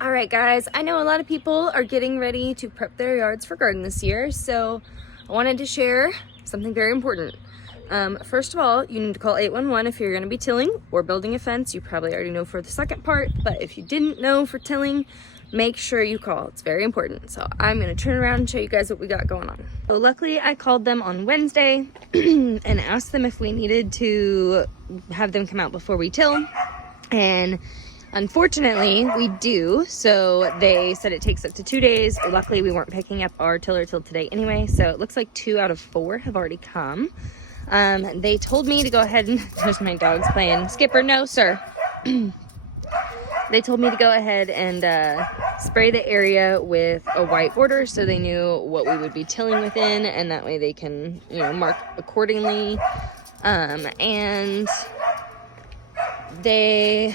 All right, guys, I know a lot of people are getting ready to prep their yards for garden this year, so I wanted to share something very important. First of all, you need to call 811 if you're going to be tilling or building a fence. You probably already know for the second part, but if you didn't know for tilling, make sure you call. It's very important. So I'm going to turn around and show you guys what we got going on. So luckily, I called them on Wednesday and asked them if we needed to have them come out before we till, and unfortunately, we do. So they said it takes up to 2 days. Luckily, we weren't picking up our tiller till today anyway. So it looks like 2 out of 4 have already come. They told me to go ahead and, there's my dogs playing. Skipper, no, sir. They told me to go ahead and spray the area with a white border so they knew what we would be tilling within, and that way they can, mark accordingly. And they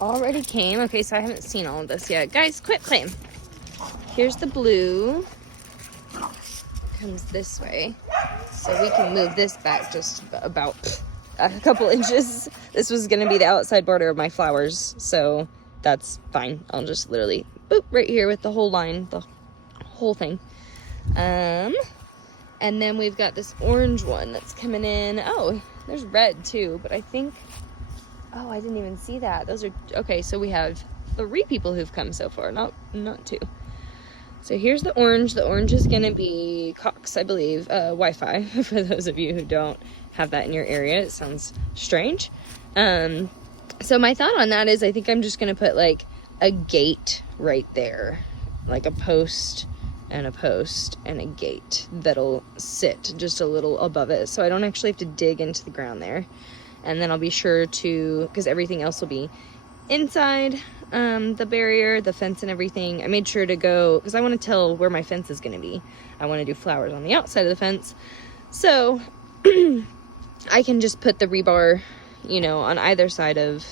already came. Okay, so I haven't seen all of this yet. Guys, quit playing. Here's the blue. Comes this way. So we can move this back just about a couple inches. This was going to be the outside border of my flowers, so that's fine. I'll just literally boop right here with the whole line, the whole thing. And then we've got this orange one that's coming in. Oh, there's red too, but I think, oh, I didn't even see that. Those are, okay, so we have 3 people who've come so far, not 2. So here's the orange. The orange is going to be Cox, I believe, Wi-Fi, for those of you who don't have that in your area. It sounds strange. So my thought on that is I think I'm just going to put like a gate right there, like a post and a gate that'll sit just a little above it, so I don't actually have to dig into the ground there. And then I'll be sure to, because everything else will be inside the barrier, the fence and everything. I made sure to go, because I want to tell where my fence is going to be. I want to do flowers on the outside of the fence. So I can just put the rebar, on either side of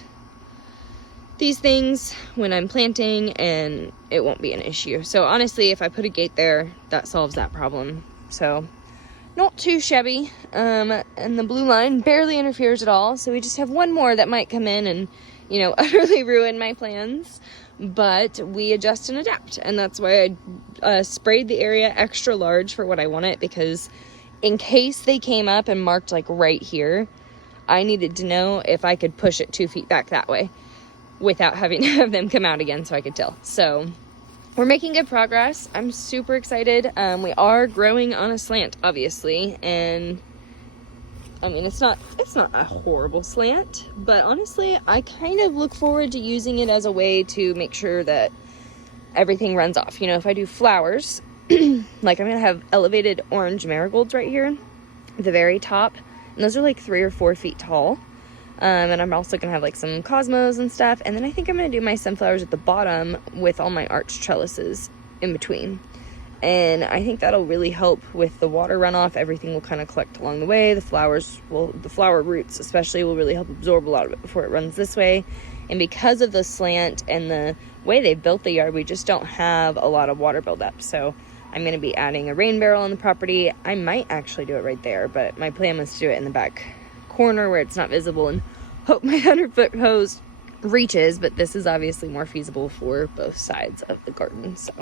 these things when I'm planting, and it won't be an issue. So honestly, if I put a gate there, that solves that problem. So not too shabby. And the blue line barely interferes at all. So we just have one more that might come in and, utterly ruin my plans. But we adjust and adapt. And that's why I sprayed the area extra large for what I wanted, because in case they came up and marked like right here, I needed to know if I could push it 2 feet back that way without having to have them come out again so I could till. So we're making good progress. I'm super excited. We are growing on a slant, obviously, and I mean, it's not a horrible slant, but honestly, I kind of look forward to using it as a way to make sure that everything runs off. If I do flowers, like I'm gonna have elevated orange marigolds right here at the very top, and those are like 3 or 4 feet tall. And I'm also gonna have like some cosmos and stuff, and then I think I'm gonna do my sunflowers at the bottom with all my arch trellises in between. And I think that'll really help with the water runoff. Everything will kind of collect along the way. The flower roots especially will really help absorb a lot of it before it runs this way. And because of the slant and the way they built the yard, we just don't have a lot of water buildup. So I'm going to be adding a rain barrel on the property. I might actually do it right there, but my plan was to do it in the back corner where it's not visible and hope my 100-foot hose reaches. But this is obviously more feasible for both sides of the garden. So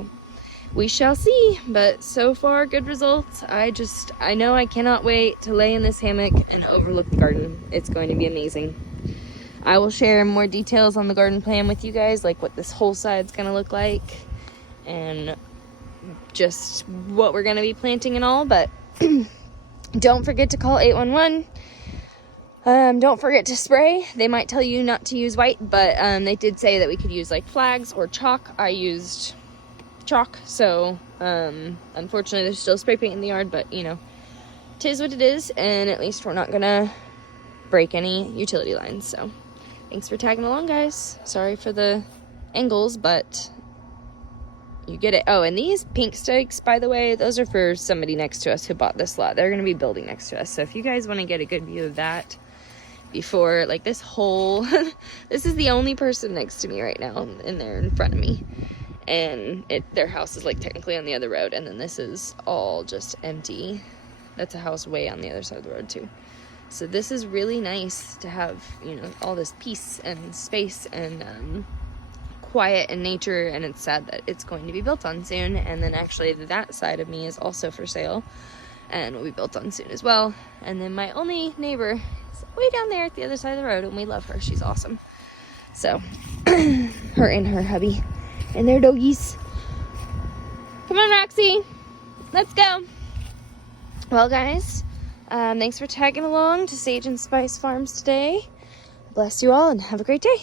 we shall see, but so far good results. I know I cannot wait to lay in this hammock and overlook the garden. It's going to be amazing. I will share more details on the garden plan with you guys, like what this whole side's going to look like and just what we're going to be planting and all. But don't forget to call 811. Don't forget to spray. They might tell you not to use white, but they did say that we could use like flags or chalk. I used chalk, so unfortunately there's still spray paint in the yard, but tis what it is, and at least we're not gonna break any utility lines. So thanks for tagging along, guys. Sorry for the angles, but you get it. Oh, and these pink stakes, by the way, those are for somebody next to us who bought this lot. They're gonna be building next to us, so if you guys want to get a good view of that before, like, this whole this is the only person next to me right now, and they're in front of me. And their house is like technically on the other road, and then this is all just empty. That's a house way on the other side of the road too. So this is really nice to have, all this peace and space and quiet in nature, and it's sad that it's going to be built on soon. And then actually that side of me is also for sale and will be built on soon as well. And then my only neighbor is way down there at the other side of the road, and we love her. She's awesome. So her and her hubby and their doggies. Come on, Roxy, let's go. Well, guys, thanks for tagging along to Sage and Spice Farms today. Bless you all and have a great day.